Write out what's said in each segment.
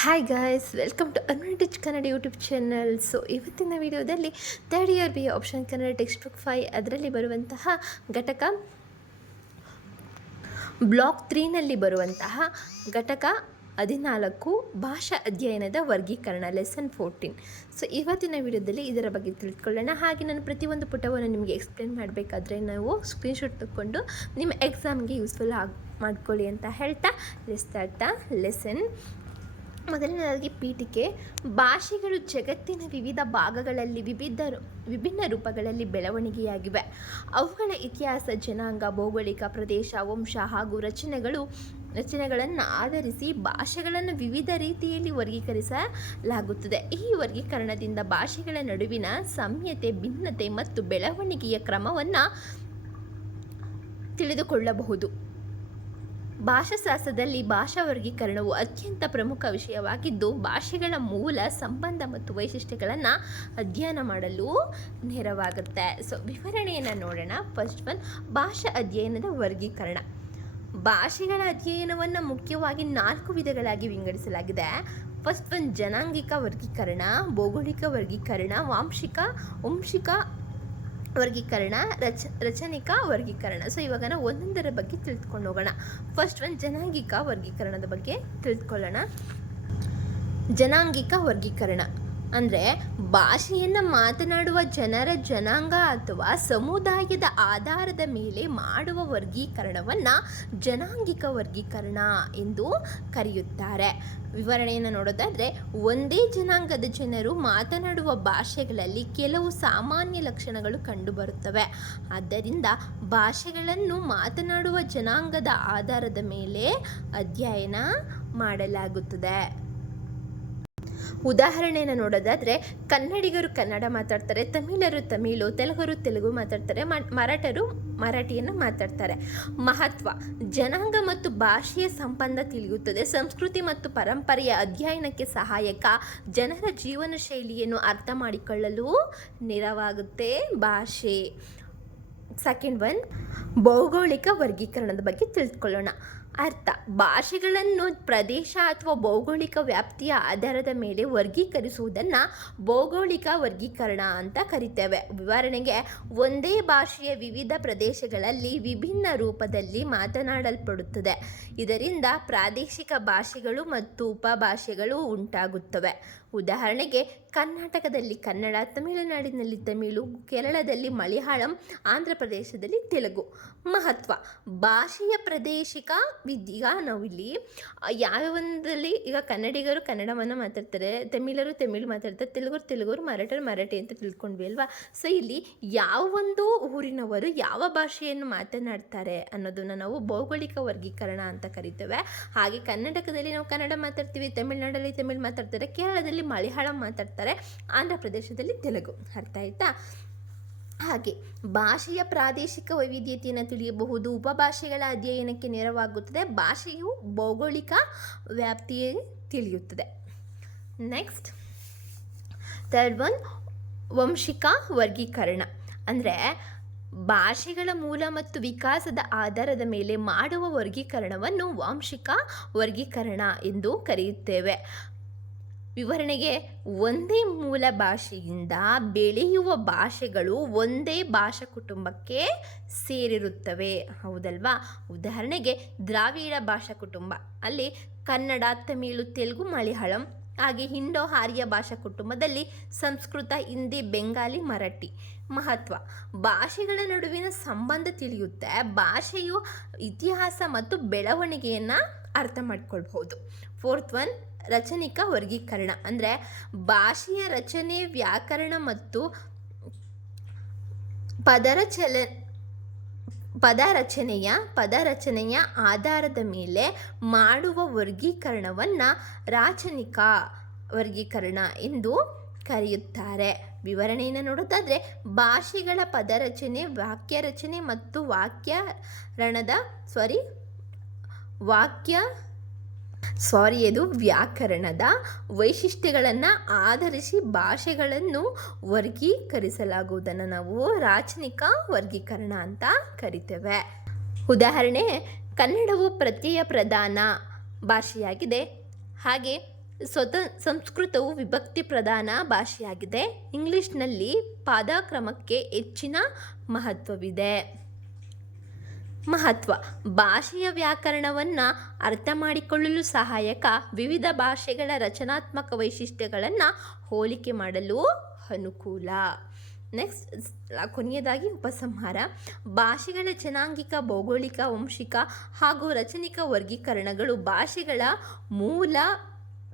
Hi guys, welcome to ಅನ್ವಿಟಿಚ್ Kannada YouTube channel. So ಇವತ್ತಿನ ವಿಡಿಯೋದಲ್ಲಿ third year B option Kannada text book 5 ಅದರಲ್ಲಿ ಬರುವಂತಹ ಘಟಕ ಬ್ಲಾಕ್ 3ನಲ್ಲಿ ಬರುವಂತಹ ಘಟಕ 14 ಭಾಷಾ ಅಧ್ಯಯನದ ವರ್ಗೀಕರಣ ಲೆಸನ್ 14. ಸೊ ಇವತ್ತಿನ ವಿಡಿಯೋದಲ್ಲಿ ಇದರ ಬಗ್ಗೆ ತಿಳ್ಕೊಳ್ಳೋಣ. ಹಾಗೆ ನಾನು ಪ್ರತಿಯೊಂದು ಪುಟವನ್ನು ನಿಮಗೆ ಎಕ್ಸ್ಪ್ಲೇನ್ ಮಾಡಬೇಕಾದ್ರೆ ನಾವು ಸ್ಕ್ರೀನ್ಶಾಟ್ ತಗೊಂಡು ನಿಮ್ಮ ಎಕ್ಸಾಮ್ಗೆ ಯೂಸ್ಫುಲ್ ಮಾಡ್ಕೊಳ್ಳಿ ಅಂತ ಹೇಳ್ತಾ ಸ್ಟಾರ್ಟ್ ದ ಲೆಸನ್. ಮೊದಲನೇದಾಗಿ ಪೀಠಿಕೆ. ಭಾಷೆಗಳು ಜಗತ್ತಿನ ವಿವಿಧ ಭಾಗಗಳಲ್ಲಿ ವಿಭಿನ್ನ ರೂಪಗಳಲ್ಲಿ ಬೆಳವಣಿಗೆಯಾಗಿವೆ. ಅವುಗಳ ಇತಿಹಾಸ, ಜನಾಂಗ, ಭೌಗೋಳಿಕ ಪ್ರದೇಶ, ವಂಶ ಹಾಗೂ ರಚನೆಗಳನ್ನು ಆಧರಿಸಿ ಭಾಷೆಗಳನ್ನು ವಿವಿಧ ರೀತಿಯಲ್ಲಿ ವರ್ಗೀಕರಿಸಲಾಗುತ್ತದೆ. ಈ ವರ್ಗೀಕರಣದಿಂದ ಭಾಷೆಗಳ ನಡುವಿನ ಸಾಮ್ಯತೆ, ಭಿನ್ನತೆ ಮತ್ತು ಬೆಳವಣಿಗೆಯ ಕ್ರಮವನ್ನು ತಿಳಿದುಕೊಳ್ಳಬಹುದು. ಭಾಷಾಶಾಸ್ತ್ರದಲ್ಲಿ ಭಾಷಾ ವರ್ಗೀಕರಣವು ಅತ್ಯಂತ ಪ್ರಮುಖ ವಿಷಯವಾಗಿದ್ದು, ಭಾಷೆಗಳ ಮೂಲ, ಸಂಬಂಧ ಮತ್ತು ವೈಶಿಷ್ಟ್ಯಗಳನ್ನು ಅಧ್ಯಯನ ಮಾಡಲು ನೆರವಾಗುತ್ತೆ. ಸೊ ವಿವರಣೆಯನ್ನು ನೋಡೋಣ. ಫಸ್ಟ್ ಒನ್, ಭಾಷಾ ಅಧ್ಯಯನದ ವರ್ಗೀಕರಣ. ಭಾಷೆಗಳ ಅಧ್ಯಯನವನ್ನು ಮುಖ್ಯವಾಗಿ 4 ವಿಧಗಳಾಗಿ ವಿಂಗಡಿಸಲಾಗಿದೆ. ಫಸ್ಟ್ ಒನ್, ಜನಾಂಗಿಕ ವರ್ಗೀಕರಣ, ಭೌಗೋಳಿಕ ವರ್ಗೀಕರಣ, ವಂಶಿಕ ವರ್ಗೀಕರಣ, ರಚನಿಕ ವರ್ಗೀಕರಣ. ಸೊ ಇವಾಗ ನಾವು ಒಂದೊಂದರ ಬಗ್ಗೆ ತಿಳಿದುಕೊಂಡು ಹೋಗೋಣ. ಫಸ್ಟ್ ಒನ್, ಜನಾಂಗಿಕ ವರ್ಗೀಕರಣದ ಬಗ್ಗೆ ತಿಳಿದುಕೊಳ್ಳೋಣ. ಜನಾಂಗಿಕ ವರ್ಗೀಕರಣ ಅಂದರೆ ಭಾಷೆಯನ್ನು ಮಾತನಾಡುವ ಜನರ ಜನಾಂಗ ಅಥವಾ ಸಮುದಾಯದ ಆಧಾರದ ಮೇಲೆ ಮಾಡುವ ವರ್ಗೀಕರಣವನ್ನು ಜನಾಂಗಿಕ ವರ್ಗೀಕರಣ ಎಂದು ಕರೆಯುತ್ತಾರೆ. ವಿವರಣೆಯನ್ನು ನೋಡೋದಾದರೆ, ಒಂದೇ ಜನಾಂಗದ ಜನರು ಮಾತನಾಡುವ ಭಾಷೆಗಳಲ್ಲಿ ಕೆಲವು ಸಾಮಾನ್ಯ ಲಕ್ಷಣಗಳು ಕಂಡುಬರುತ್ತವೆ. ಆದ್ದರಿಂದ ಭಾಷೆಗಳನ್ನು ಮಾತನಾಡುವ ಜನಾಂಗದ ಆಧಾರದ ಮೇಲೆ ಅಧ್ಯಯನ ಮಾಡಲಾಗುತ್ತದೆ. ಉದಾಹರಣೆಯನ್ನು ನೋಡೋದಾದರೆ, ಕನ್ನಡಿಗರು ಕನ್ನಡ ಮಾತಾಡ್ತಾರೆ, ತಮಿಳರು ತಮಿಳು, ತೆಲುಗರು ಮಾತಾಡ್ತಾರೆ, ಮರಾಠರು ಮರಾಠಿಯನ್ನು ಮಾತಾಡ್ತಾರೆ. ಮಹತ್ವ: ಜನಾಂಗ ಮತ್ತು ಭಾಷೆಯ ಸಂಬಂಧ ತಿಳಿಯುತ್ತದೆ. ಸಂಸ್ಕೃತಿ ಮತ್ತು ಪರಂಪರೆಯ ಅಧ್ಯಯನಕ್ಕೆ ಸಹಾಯಕ. ಜನರ ಜೀವನ ಶೈಲಿಯನ್ನು ಅರ್ಥ ಮಾಡಿಕೊಳ್ಳಲು ನೆರವಾಗುತ್ತೆ ಭಾಷೆ. ಸೆಕೆಂಡ್ ಒನ್, ಭೌಗೋಳಿಕ ವರ್ಗೀಕರಣದ ಬಗ್ಗೆ ತಿಳಿದುಕೊಳ್ಳೋಣ. ಅರ್ಥ: ಭಾಷೆಗಳನ್ನು ಪ್ರದೇಶ ಅಥವಾ ಭೌಗೋಳಿಕ ವ್ಯಾಪ್ತಿಯ ಆಧಾರದ ಮೇಲೆ ವರ್ಗೀಕರಿಸುವುದನ್ನು ಭೌಗೋಳಿಕ ವರ್ಗೀಕರಣ ಅಂತ ಕರಿತೇವೆ. ವಿವರಣೆಗೆ, ಒಂದೇ ಭಾಷೆಯ ವಿವಿಧ ಪ್ರದೇಶಗಳಲ್ಲಿ ವಿಭಿನ್ನ ರೂಪದಲ್ಲಿ ಮಾತನಾಡಲ್ಪಡುತ್ತದೆ. ಇದರಿಂದ ಪ್ರಾದೇಶಿಕ ಭಾಷೆಗಳು ಮತ್ತು ಉಪಭಾಷೆಗಳು ಉಂಟಾಗುತ್ತವೆ. ಉದಾಹರಣೆಗೆ, ಕರ್ನಾಟಕದಲ್ಲಿ ಕನ್ನಡ, ತಮಿಳುನಾಡಿನಲ್ಲಿ ತಮಿಳು, ಕೇರಳದಲ್ಲಿ ಮಲಯಾಳಂ, ಆಂಧ್ರ ಪ್ರದೇಶದಲ್ಲಿ ತೆಲುಗು. ಮಹತ್ವ: ಭಾಷೆಯ ಪ್ರಾದೇಶಿಕ. ಈಗ ನಾವಿಲ್ಲಿ ಯಾವ್ಯಾವಂದಲ್ಲಿ ಈಗ ಕನ್ನಡಿಗರು ಕನ್ನಡವನ್ನು ಮಾತಾಡ್ತಾರೆ, ತಮಿಳರು ತಮಿಳು ಮಾತಾಡ್ತಾರೆ, ತೆಲುಗರು ಮರಾಠಿ ಅಂತ ತಿಳ್ಕೊಂಡ್ವಿ ಅಲ್ವಾ. ಸೊ ಇಲ್ಲಿ ಯಾವ ಒಂದು ಊರಿನವರು ಯಾವ ಭಾಷೆಯನ್ನು ಮಾತನಾಡ್ತಾರೆ ಅನ್ನೋದನ್ನು ನಾವು ಭೌಗೋಳಿಕ ವರ್ಗೀಕರಣ ಅಂತ ಕರಿತೇವೆ. ಹಾಗೆ ಕರ್ನಾಟಕದಲ್ಲಿ ನಾವು ಕನ್ನಡ ಮಾತಾಡ್ತೀವಿ, ತಮಿಳುನಾಡಲ್ಲಿ ತಮಿಳು ಮಾತಾಡ್ತಾರೆ, ಕೇರಳದಲ್ಲಿ ಮಲಯಾಳಂ ಮಾತಾಡ್ತಾರೆ, ಆಂಧ್ರ ಪ್ರದೇಶದಲ್ಲಿ ತೆಲುಗು. ಅರ್ಥ ಆಯ್ತಾ? ಹಾಗೆ ಭಾಷೆಯ ಪ್ರಾದೇಶಿಕ ವೈವಿಧ್ಯತೆಯನ್ನು ತಿಳಿಯಬಹುದು. ಉಪಭಾಷೆಗಳ ಅಧ್ಯಯನಕ್ಕೆ ನೆರವಾಗುತ್ತದೆ. ಭಾಷೆಯು ಭೌಗೋಳಿಕ ವ್ಯಾಪ್ತಿಯೇ ತಿಳಿಯುತ್ತದೆ. ನೆಕ್ಸ್ಟ್, ಥರ್ಡ್ ಒನ್, ವಂಶಿಕ ವರ್ಗೀಕರಣ ಅಂದರೆ ಭಾಷೆಗಳ ಮೂಲ ಮತ್ತು ವಿಕಾಸದ ಆಧಾರದ ಮೇಲೆ ಮಾಡುವ ವರ್ಗೀಕರಣವನ್ನು ವಾಂಶಿಕ ವರ್ಗೀಕರಣ ಎಂದು ಕರೆಯುತ್ತೇವೆ. ವಿವರಣೆಗೆ, ಒಂದೇ ಮೂಲ ಭಾಷೆಯಿಂದ ಬೆಳೆಯುವ ಭಾಷೆಗಳು ಒಂದೇ ಭಾಷಾ ಕುಟುಂಬಕ್ಕೆ ಸೇರಿರುತ್ತವೆ. ಹೌದಲ್ವಾ? ಉದಾಹರಣೆಗೆ, ದ್ರಾವಿಡ ಭಾಷಾ ಕುಟುಂಬ, ಅಲ್ಲಿ ಕನ್ನಡ, ತಮಿಳು, ತೆಲುಗು, ಮಲಯಾಳಂ. ಹಾಗೆ ಇಂಡೋ ಆರ್ಯ ಭಾಷಾ ಕುಟುಂಬದಲ್ಲಿ ಸಂಸ್ಕೃತ, ಹಿಂದಿ, ಬೆಂಗಾಲಿ, ಮರಾಠಿ. ಮಹತ್ವ: ಭಾಷೆಗಳ ನಡುವಿನ ಸಂಬಂಧ ತಿಳಿಯುತ್ತೆ. ಭಾಷೆಯು ಇತಿಹಾಸ ಮತ್ತು ಬೆಳವಣಿಗೆಯನ್ನು ಅರ್ಥ ಮಾಡ್ಕೊಳ್ಬಹುದು. ಫೋರ್ತ್ ಒನ್, ರಚನಿಕ ವರ್ಗೀಕರಣ ಅಂದರೆ ಭಾಷೆಯ ರಚನೆ, ವ್ಯಾಕರಣ ಮತ್ತು ಪದರಚನೆಯ ಆಧಾರದ ಮೇಲೆ ಮಾಡುವ ವರ್ಗೀಕರಣವನ್ನು ರಾಚನಿಕ ವರ್ಗೀಕರಣ ಎಂದು ಕರೆಯುತ್ತಾರೆ. ವಿವರಣೆಯನ್ನು ನೋಡೋದಾದರೆ, ಭಾಷೆಗಳ ಪದರಚನೆ, ವಾಕ್ಯರಚನೆ ಮತ್ತು ವ್ಯಾಕರಣದ ವೈಶಿಷ್ಟ್ಯಗಳನ್ನು ಆಧರಿಸಿ ಭಾಷೆಗಳನ್ನು ವರ್ಗೀಕರಿಸಲಾಗುವುದನ್ನು ನಾವು ರಾಚನಿಕ ವರ್ಗೀಕರಣ ಅಂತ ಕರಿತೇವೆ. ಉದಾಹರಣೆ, ಕನ್ನಡವು ಪ್ರತ್ಯಯ ಪ್ರಧಾನ ಭಾಷೆಯಾಗಿದೆ. ಹಾಗೆ ಸಂಸ್ಕೃತವು ವಿಭಕ್ತಿ ಪ್ರಧಾನ ಭಾಷೆಯಾಗಿದೆ. ಇಂಗ್ಲಿಷ್ನಲ್ಲಿ ಪಾದಕ್ರಮಕ್ಕೆ ಹೆಚ್ಚಿನ ಮಹತ್ವವಿದೆ. ಮಹತ್ವ: ಭಾಷೆಯ ವ್ಯಾಕರಣವನ್ನು ಅರ್ಥ ಮಾಡಿಕೊಳ್ಳಲು ಸಹಾಯಕ. ವಿವಿಧ ಭಾಷೆಗಳ ರಚನಾತ್ಮಕ ವೈಶಿಷ್ಟ್ಯಗಳನ್ನು ಹೋಲಿಕೆ ಮಾಡಲು ಅನುಕೂಲ. ನೆಕ್ಸ್ಟ್ ಕೊನೆಯದಾಗಿ ಉಪಸಂಹಾರ: ಭಾಷೆಗಳ ಜನಾಂಗಿಕ, ಭೌಗೋಳಿಕ, ವಂಶಿಕ ಹಾಗೂ ರಚನಿಕ ವರ್ಗೀಕರಣಗಳು ಭಾಷೆಗಳ ಮೂಲ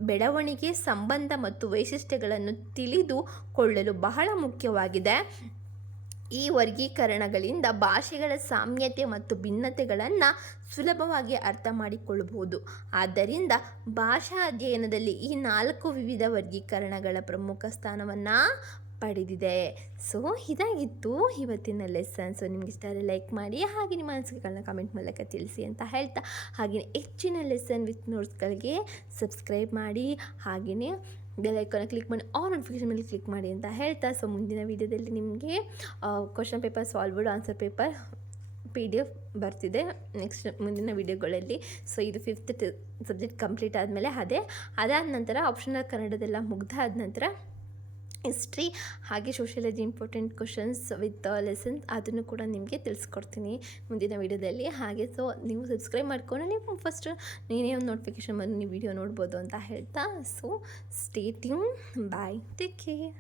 ಬೆಳವಣಿಗೆ, ಸಂಬಂಧ ಮತ್ತು ವೈಶಿಷ್ಟ್ಯಗಳನ್ನು ತಿಳಿದುಕೊಳ್ಳಲು ಬಹಳ ಮುಖ್ಯವಾಗಿದೆ. ಈ ವರ್ಗೀಕರಣಗಳಿಂದ ಭಾಷೆಗಳ ಸಾಮ್ಯತೆ ಮತ್ತು ಭಿನ್ನತೆಗಳನ್ನು ಸುಲಭವಾಗಿ ಅರ್ಥ ಮಾಡಿಕೊಳ್ಳಬಹುದು. ಆದ್ದರಿಂದ ಭಾಷಾ ಅಧ್ಯಯನದಲ್ಲಿ ಈ 4 ವಿವಿಧ ವರ್ಗೀಕರಣಗಳ ಪ್ರಮುಖ ಸ್ಥಾನವನ್ನು ಪಡೆದಿದೆ. ಸೊ ಇದಾಗಿತ್ತು ಇವತ್ತಿನ ಲೆಸನ್. ಸೊ ನಿಮ್ಗೆ ಇಷ್ಟ ಆದರೆ ಲೈಕ್ ಮಾಡಿ, ಹಾಗೆ ನಿಮ್ಮ ಅನಿಸಿಕೆಗಳನ್ನ ಕಮೆಂಟ್ ಮೂಲಕ ತಿಳಿಸಿ ಅಂತ ಹೇಳ್ತಾ, ಹಾಗೆಯೇ ಹೆಚ್ಚಿನ ಲೆಸನ್ ವಿತ್ ನೋಟ್ಸ್ಗಳಿಗೆ ಸಬ್ಸ್ಕ್ರೈಬ್ ಮಾಡಿ, ಹಾಗೆಯೇ ಬೆಲ್ ಐಕಾನ್ ಕ್ಲಿಕ್ ಮಾಡಿ ಆಲ್ ನೋಟಿಫಿಕೇಷನ್ ಮೇಲೆ ಕ್ಲಿಕ್ ಮಾಡಿ ಅಂತ ಹೇಳ್ತಾ, ಸೊ ಮುಂದಿನ ವೀಡಿಯೋದಲ್ಲಿ ನಿಮಗೆ question paper solved, answer paper PDF ಬರ್ತಿದೆ ನೆಕ್ಸ್ಟ್ ಮುಂದಿನ ವೀಡಿಯೋಗಳಲ್ಲಿ. ಸೊ ಇದು 5th ಸಬ್ಜೆಕ್ಟ್ ಕಂಪ್ಲೀಟ್ ಆದಮೇಲೆ ಅದಾದ ನಂತರ ಆಪ್ಷನಲ್ ಕನ್ನಡದೆಲ್ಲ ಮುಗ್ದಾದ ನಂತರ ಹಿಸ್ಟ್ರಿ ಹಾಗೆ sociology important questions with lessons ಅದನ್ನು ಕೂಡ ನಿಮಗೆ ತಿಳಿಸ್ಕೊಡ್ತೀನಿ ಮುಂದಿನ ವೀಡಿಯೋದಲ್ಲಿ. ಹಾಗೆ ಸೊ ನೀವು ಸಬ್ಸ್ಕ್ರೈಬ್ ಮಾಡ್ಕೊಂಡು ನೀವು ಫಸ್ಟ್ ನೀನೇ ಒಂದು ನೋಟಿಫಿಕೇಷನ್ ಬಂದು ನೀವು ವೀಡಿಯೋ ನೋಡ್ಬೋದು ಅಂತ ಹೇಳ್ತಾ, ಸೊ ಸ್ಟೇ ಟ್ಯೂನ್, ಬಾಯ್, ಟೇಕ್ ಕೇರ್.